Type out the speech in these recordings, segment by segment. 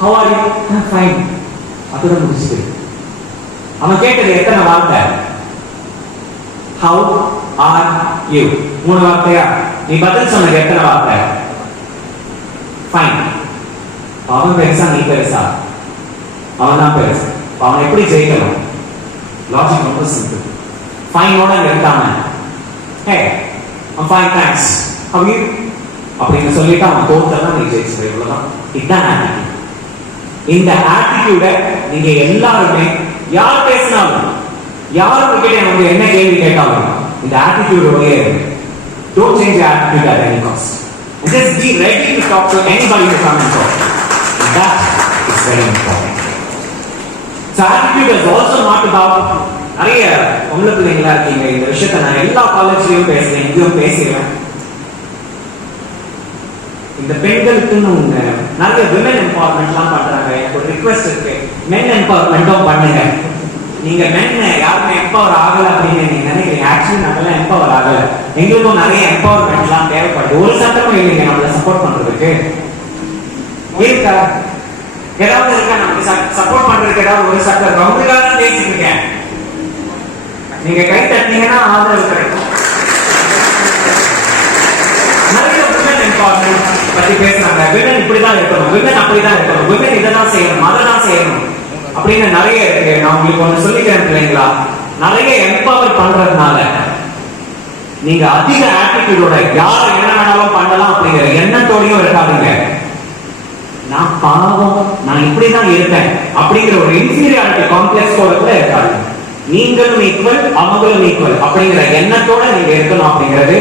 how are you? I'm fine. அதுதான் முடிச்சுது. அவன் கேட்டது எத்தனை வார்த்தை? how are you? 3 வார்த்தையா? நீ பதில் சொன்னது எத்தனை வார்த்தை? fine. அவன் பெருசா நீ பெருசா? அவன் தான் பெருசு. அவன் எப்படி ஜெயிக்கலாம்? லாஜிக் ரொம்ப simple. ஃபைனோட நிறுத்தாம hey I'm fine thanks how are you அப்படின்னு சொல்லிட்டு அவன் தோத்தனா நீ ஜெயிச்சிரு. இவ்வளவுதான். இதுதான் ஆட்டிடியூட். இந்த ஆட்டிடியூட நீங்க எல்லாருமே யார் பேசினாலும் யார் உங்ககிட்ட வந்து என்ன கேள்வி கேட்டாலும் இந்த ஆட்டிடியூடோடயே இருங்க. Don't change your attitude at any cost. And just be ready to talk to anybody who comes and talk. And that is very important. So attitude is also not about நிறைய பொம்பளை பிள்ளைங்களா இருக்கீங்க. இந்த விஷயத்த நான் எல்லா காலேஜ்லயும் பேசுறேன், இங்கேயும் பேசுறேன். இந்த பெண்களுக்குன்னு நிறைய விமன் எம்பவர்மெண்ட்லாம் பண்றாங்க. எனக்கு ஒரு ரிக்வெஸ்ட் இருக்கு, மென் எம்பவர்மெண்ட்டும் பண்ணுங்க. நீங்க மென் யாருமே எம்பவர் ஆகல அப்படின்னு நீங்க நினைக்கிறீங்க. ஆக்சுவலி நம்மளாம் எம்பவர் ஆகல. எங்களுக்கும் நிறைய எம்பவர்மெண்ட்லாம் தேவைப்படுது. ஒரு சட்டமும் இல்லைங்க நம்மளை சப்போர்ட் பண்றதுக்கு. இருக்கா ஏதாவது இருக்கா நமக்கு சப்போர்ட் பண்றதுக்கு? ஏதாவது ஒரு சட்டம் ரவுண்டுக்காக தான் பேசிட்டு இருக்கேன். நீங்க கை தட்டினீங்கன்னா ஆதரவு கிடைக்கும். நிறைய விமன் எம்பவர்மெண்ட் பத்தி பேசுறாங்க. விமன் இப்படிதான் இருக்கணும், விமன் அப்படிதான் இருக்கணும், விமன் இதைதான் செய்யணும், அதைதான் செய்யணும் அப்படின்னு நிறைய இருக்கு. நான் உங்களுக்கு ஒண்ணு சொல்லிக்கிறேன் பிள்ளைங்களா, நிறைய எம்பவர் பண்றதுனால நீங்க அதிக ஆட்டிடியூடோட யார் என்ன வேணாலும் பண்ணலாம் அப்படிங்கிற எண்ணத்தோடையும் இருக்காதுங்க. நான் பாவம், நான் இப்படிதான் இருக்கேன் அப்படிங்கிற ஒரு இன்ஃபீரியாரிட்டி காம்ப்ளெக்ஸோட கூட இருக்காது. நீங்களும் ஈக்குவல், அவங்களும் ஈக்குவல் அப்படிங்கிற எண்ணத்தோட நீங்க இருக்கணும் அப்படிங்கிறது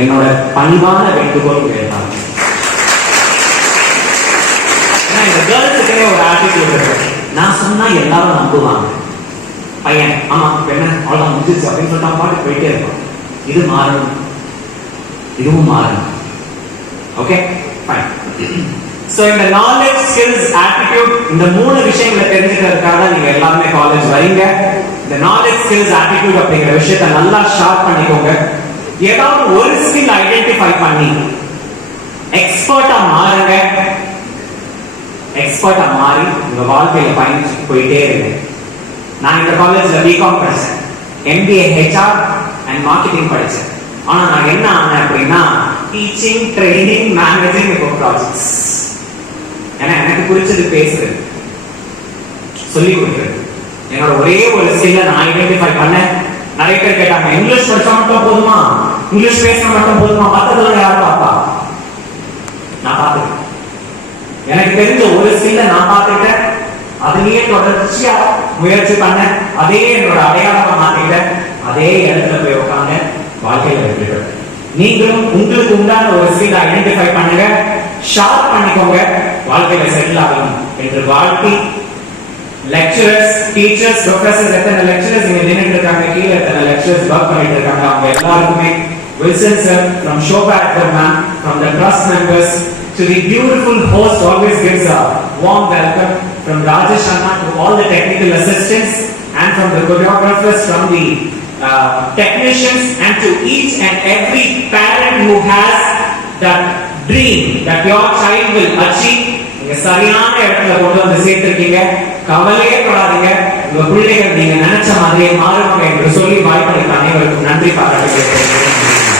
என்னோட பணிவான வேண்டுகோள். இந்த கேர்ள்ஸுக்கே ஒரு ஆட்டிடியூட் இருக்கு. நான் சொன்னா எல்லாரும் நம்புவாங்க. பையன் ஆமா பெண்ண அவ்வளவு முடிஞ்சிச்சு அப்படின்னு சொல்லிட்டு பாட்டு போயிட்டே இருக்கும். இது மாறணும், இதுவும் மாறணும். Okay fine. So இந்த knowledge, skills, attitude இந்த 3 விஷயங்களை தெரிஞ்சுக்கிறதுக்காக நீங்க எல்லாரும் காலேஜ் வரீங்க. இந்த knowledge, skills, attitude அப்படிங்கிற விஷயத்தை நல்லா ஷார்ப் பண்ணிக்கோங்க. ஏதாவது ஒரு ஸ்கில் ஐடென்டிஃபை பண்ணி எக்ஸ்பர்ட்டா மாறுங்க. எக்ஸ்பர்ட்டா மாறி உங்க வாழ்க்கையில பயணிச்சு போயிட்டே இருங்க. நான் இந்த காலேஜ்ல பிகாம் படிச்சேன், MBA HR and மார்க்கெட்டிங் படிச்சேன். ஆனா நான் என்ன ஆனேன் அப்படின்னா டீச்சிங், ட்ரைனிங், மேனேஜிங் ப்ராஜெக்ட்ஸ். ஏன்னா எனக்கு பிடிச்சது பேசுறது, சொல்லி கொடுக்குறது. என்னோட ஒரே ஒரு ஸ்கில்ல நான் ஐடென்டிஃபை பண்ணேன். நிறைய பேர் கேட்டாங்க, இங்கிலீஷ் படிச்சா மட்டும் போதுமா, இங்கிலீஷ் பேசினா மட்டும் போதுமா, மற்றதெல்லாம் யாரும் பாப்பா? நான் பார்த்துட்டேன். எனக்கு தெரிஞ்ச ஒரு ஸ்கில்ல நான் பார்த்துட்டேன். அதுலயே தொடர்ச்சியா முயற்சி பண்ணேன். அதே என்னோட அடையாளமா மாத்திட்டேன். அதே இடத்துல போய் உட்காந்து வாழ்க்கையில வெற்றி. நீங்களும் உங்களுக்கு உண்டான ஒரு ஸ்கில் ஐடென்டிஃபை பண்ணுங்க, ஷார்ப் பண்ணிக்கோங்க, வாழ்க்கையில செட்டில் ஆகணும் என்று வாழ்க்கை. லெக்சரர்ஸ், டீச்சர்ஸ், ப்ரொஃபசர்ஸ், எத்தனை லெக்சரர்ஸ் இங்க நின்னுட்டு இருக்காங்க, கீழே எத்தனை லெக்சரர்ஸ் வர்க் பண்ணிட்டு இருக்காங்க, அவங்க எல்லாருக்குமே Wilson sir from Shobha Ackerman, from the trust members to the beautiful host always gives a warm welcome, from Rajesh Anna to all the technical assistants and from the choreographers, from the technicians and to each and every parent who has that dream that your child will achieve. நீங்க சரியான இடத்துல கொண்டு வந்து சேர்த்திருக்கீங்க. கவலையே படாதீங்க, உங்க பிள்ளைகள் நீங்க நினைச்ச மாதிரியே மாறுவாங்க என்று சொல்லி வாய்ப்பளித்த அனைவருக்கும் நன்றி பாராட்டுகிறேன்.